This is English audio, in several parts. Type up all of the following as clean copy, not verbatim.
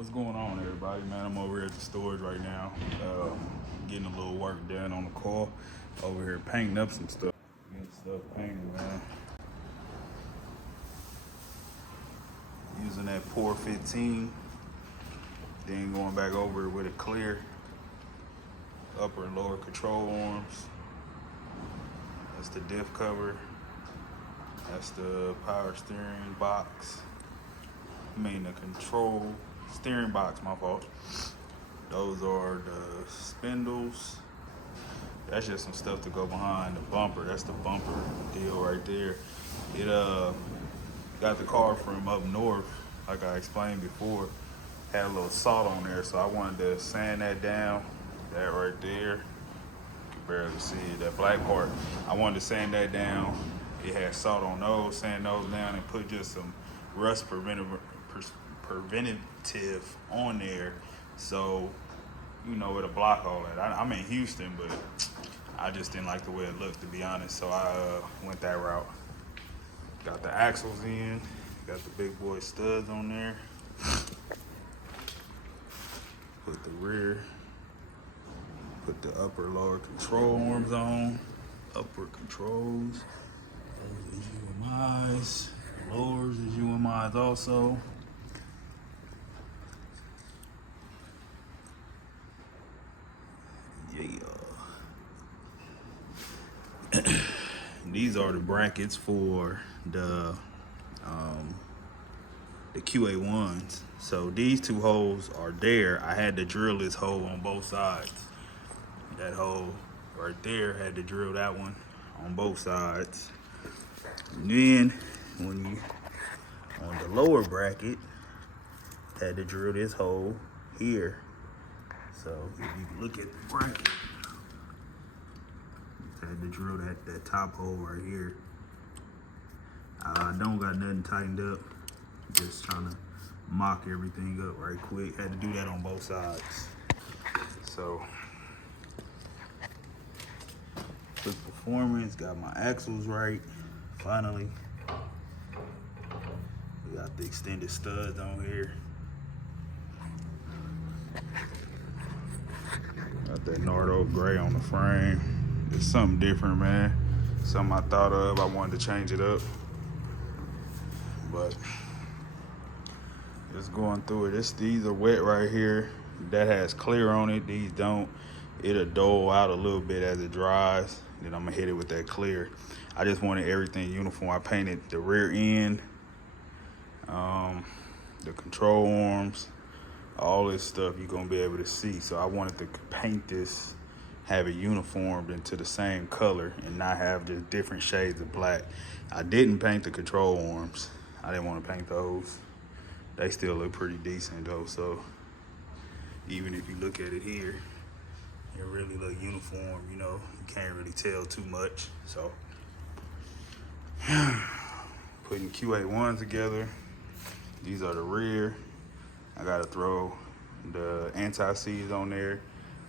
What's going on, everybody? Man, I'm over here at the storage right now, getting a little work done on the coil. Over here painting up some stuff. Getting stuff painted, man. Using that pour 15, then going back over it with a clear upper and lower control arms. That's the diff cover. That's the power steering box. I mean the control steering box, my fault. Those are the spindles. That's just some stuff to go behind the bumper. That's the bumper deal right there. It got the car from up north, like I explained before. Had a little salt on there, so I wanted to sand that down. That right there, you can barely see it, that black part. I wanted to sand that down. It had salt on those, sand those down and put just some rust preventative on there, so you know it'll block all that. I'm in Houston, but I just didn't like the way it looked, to be honest, so I went that route. Got the axles in, got the big boy studs on there. Put the rear, put the upper lower control arms on, upper controls. Those is UMIs, lowers is UMIs also. These are the brackets for the QA1s. So these two holes are there. I had to drill this hole on both sides. That hole right there, had to drill that one on both sides. And then when you on the lower bracket, had to drill this hole here. So if you look at the bracket, had to drill that top hole right here. I don't got nothing tightened up. Just trying to mock everything up right quick. Had to do that on both sides. So, quick performance. Got my axles right. Finally. We got the extended studs on here. Got that Nardo gray on the frame. It's something different, man. Something I thought of. I wanted to change it up. But just going through it. These are wet right here. That has clear on it. These don't. It'll dull out a little bit as it dries. Then I'm gonna hit it with that clear. I just wanted everything uniform. I painted the rear end, the control arms, all this stuff you're gonna be able to see. So I wanted to paint this, have it uniformed into the same color and not have just different shades of black. I didn't paint the control arms. I didn't want to paint those. They still look pretty decent though, so even if you look at it here, it really look uniform, you know. You can't really tell too much. So putting QA1 together. These are the rear. I gotta throw the anti-seize on there.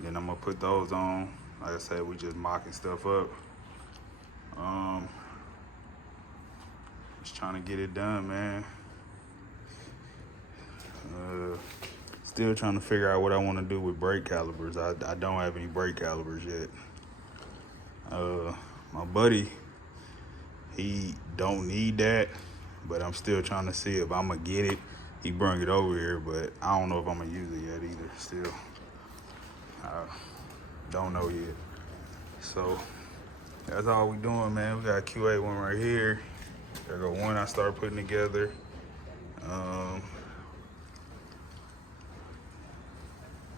Then I'm gonna put those on. Like I said, we just mocking stuff up. Just trying to get it done, man. Still trying to figure out what I want to do with brake calipers. I don't have any brake calipers yet. My buddy, he don't need that, but I'm still trying to see if I'm gonna get it. He brought it over here, but I don't know if I'm gonna use it yet either. Still, I don't know yet. So that's all we doing, man. We got QA1 right here. There go one I started putting together.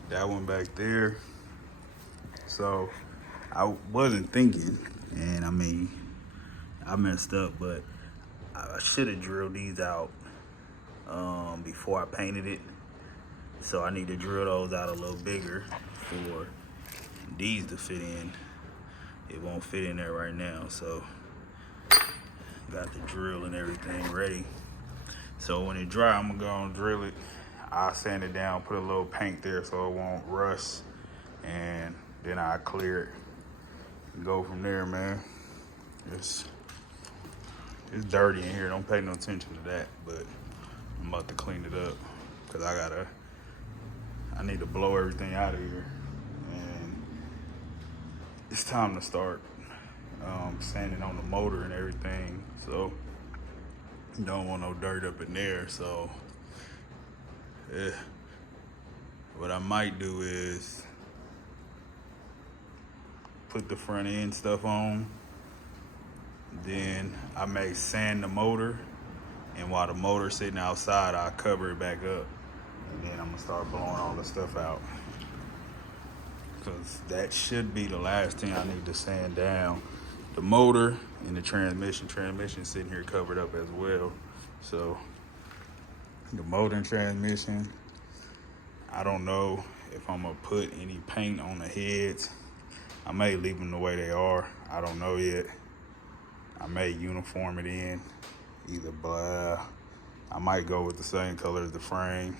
That one back there. So I wasn't thinking, and I mean, I messed up, but I should have drilled these out before I painted it. So I need to drill those out a little bigger for these to fit in. It won't fit in there right now, so got the drill and everything ready. So when it dry, I'm gonna go and drill it. I'll sand it down, put a little paint there so it won't rust, and then I'll clear it and go from there, man. It's dirty in here. Don't pay no attention to that, but I'm about to clean it up because I gotta I need to blow everything out of here. And it's time to start sanding on the motor and everything. So don't want no dirt up in there. So what I might do is put the front end stuff on. Then I may sand the motor, and while the motor's sitting outside, I'll cover it back up. And then I'm gonna start blowing all the stuff out. Cause that should be the last thing I need to sand down. The motor and the transmission. Transmission sitting here covered up as well. So the motor and transmission, I don't know if I'm gonna put any paint on the heads. I may leave them the way they are. I don't know yet. I may uniform it in either black. I might go with the same color as the frame.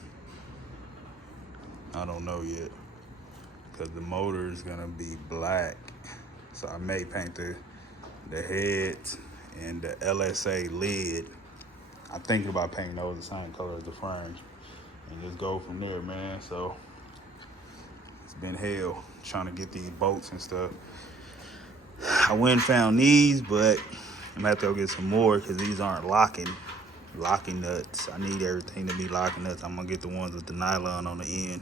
I don't know yet, because the motor is gonna be black. So I may paint the heads and the LSA lid. I'm thinking about painting those the same color as the frames and just go from there, man. So it's been hell trying to get these bolts and stuff. I went and found these, but I'm gonna have to go get some more because these aren't locking nuts. I need everything to be locking nuts. I'm gonna get the ones with the nylon on the end.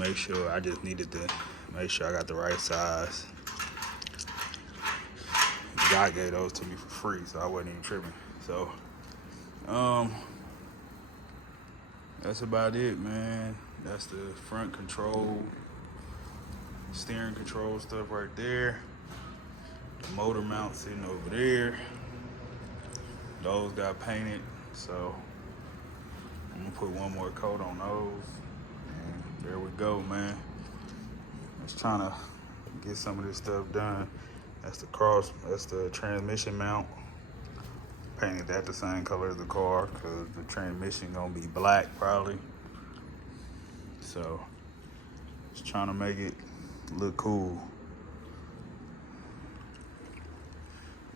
Make sure, I just needed to make sure I got the right size. God gave those to me for free, so I wasn't even tripping. So, that's about it, man. That's the front control, steering control stuff right there. The motor mount sitting over there. Those got painted, so I'm gonna put one more coat on those. And there we go, man. Just trying to get some of this stuff done. That's the transmission mount. Painted that the same color as the car, because the transmission gonna be black probably. So just trying to make it look cool.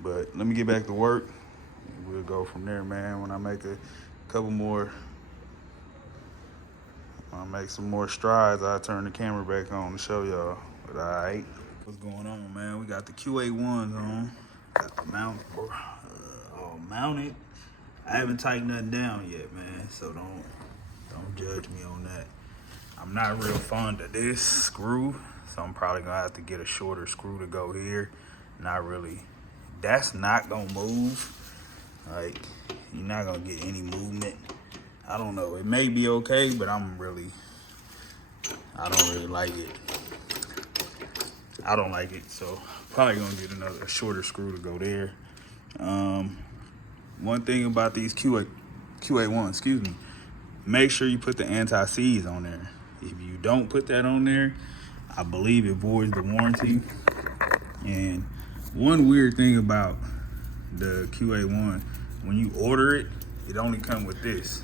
But let me get back to work. We'll go from there, man. When I make a couple more, I'll make some more strides, I'll turn the camera back on to show y'all. But all right, what's going on, man? We got the QA1s on. Got the mount all mounted. I haven't tightened nothing down yet, man. So don't judge me on that. I'm not real fond of this screw, so I'm probably gonna have to get a shorter screw to go here. Not really. That's not gonna move. Like, you're not gonna get any movement. I don't know, it may be okay, but I don't really like it. I don't like it, so probably gonna get a shorter screw to go there. One thing about these QA1, excuse me, make sure you put the anti-seize on there. If you don't put that on there, I believe it voids the warranty. And one weird thing about the QA1, when you order it, it only comes with this.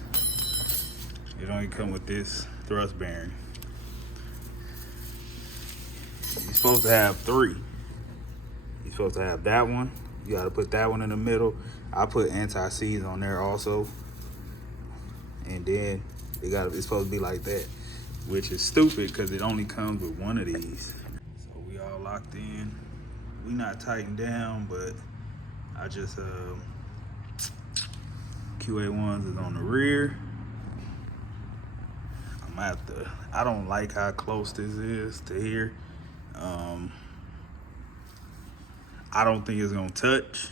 It only comes with this thrust bearing. You're supposed to have 3. You're supposed to have that one. You gotta put that one in the middle. I put anti-seize on there also. And then it's supposed to be like that, which is stupid because it only comes with one of these. So we all locked in. We not tightened down, but I just, QA1s is on the rear. I'm gonna have to, I don't like how close this is to here. I don't think it's gonna touch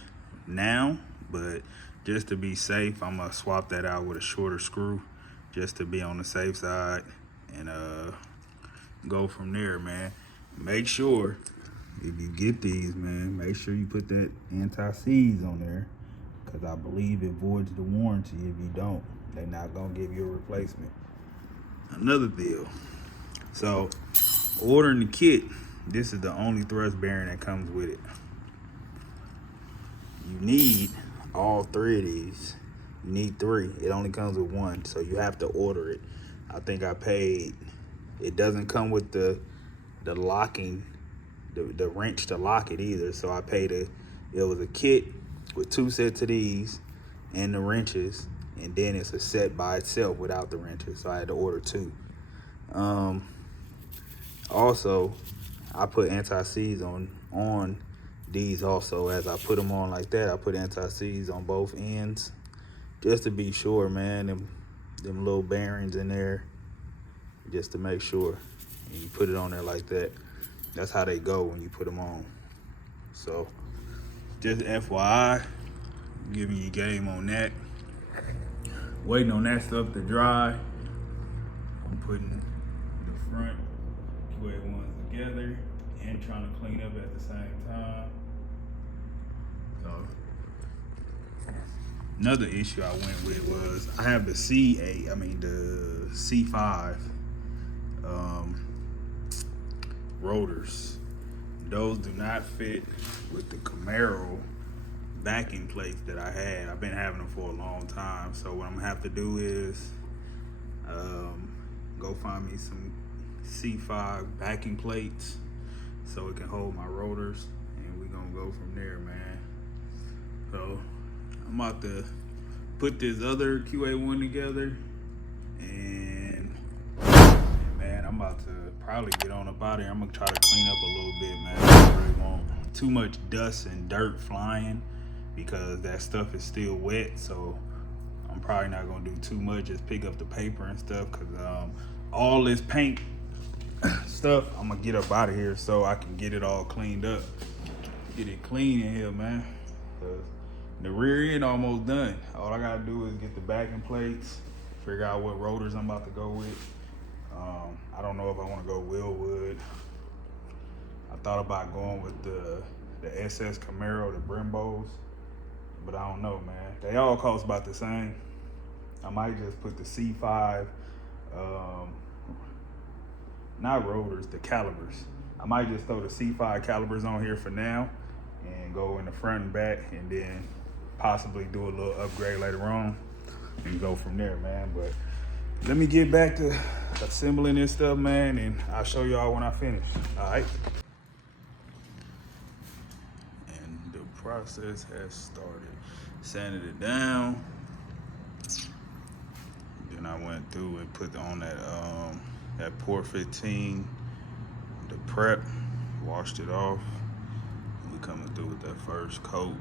now, but just to be safe, I'm gonna swap that out with a shorter screw just to be on the safe side and go from there, man. Make sure, if you get these, man, make sure you put that anti-seize on there, because I believe it voids the warranty if you don't. They're not gonna give you a replacement. Another deal. So, ordering the kit, this is the only thrust bearing that comes with it. You need all 3 of these. You need 3. It only comes with 1, so you have to order it. I think I paid, it doesn't come with the locking, the wrench to lock it either. So I paid it was a kit with 2 sets of these and the wrenches, and then it's a set by itself without the wrenches. So I had to order 2. Also, I put anti-seize on these also. As I put them on like that, I put anti-seize on both ends just to be sure, man. Them little bearings in there, just to make sure. And you put it on there like that. That's how they go when you put them on. So just FYI, giving you game on that. Waiting on that stuff to dry. I'm putting the front QA1s together and trying to clean up at the same time. So another issue I went with was I have the the C5 rotors. Those do not fit with the Camaro backing plates that I had. I've been having them for a long time. So what I'm gonna have to do is go find me some C5 backing plates so it can hold my rotors, and we're gonna go from there, man. So I'm about to put this other QA1 together, and man, I'm about to probably get on up out of here. I'm gonna try to clean up a little bit, man. I really want too much dust and dirt flying because that stuff is still wet. So I'm probably not gonna do too much, just pick up the paper and stuff, because all this paint stuff, I'm gonna get up out of here so I can get it all cleaned up. Get it clean in here, man. The rear end almost done. All I gotta do is get the backing plates, figure out what rotors I'm about to go with. I don't know if I wanna go Willwood. I thought about going with the SS Camaro, the Brembos, but I don't know, man. They all cost about the same. I might just put the C5, not rotors, the calibers. I might just throw the C5 calibers on here for now and go in the front and back, and then possibly do a little upgrade later on and go from there, man. But let me get back to assembling this stuff, man, and I'll show y'all when I finish, all right? And the process has started. Sanded it down. Then I went through and put on that Port 15, the prep, washed it off. We coming through with that first coat,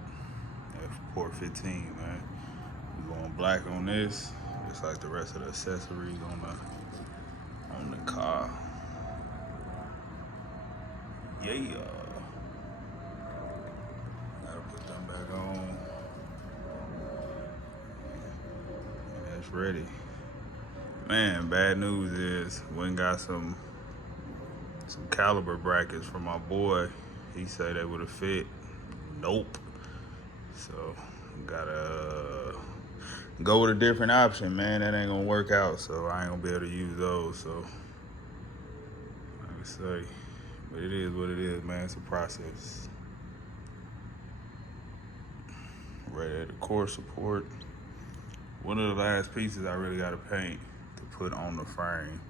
that Port 15, man. We going black on this, just like the rest of the accessories on the car. Yeah. Gotta put them back on. And that's ready. Man, bad news is we ain't got some caliber brackets from my boy. He said they would have fit. Nope. So gotta go with a different option, man. That ain't gonna work out, so I ain't gonna be able to use those. So like I say, but it is what it is, man. It's a process. Right at the core support. One of the last pieces I really gotta paint to put on the frame.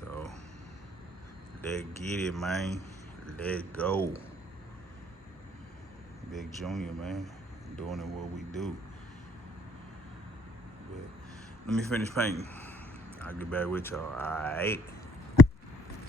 So let's get it, man. Let's go. Big Junior, man. Doing it what we do. But let me finish painting. I'll get back with y'all. All right.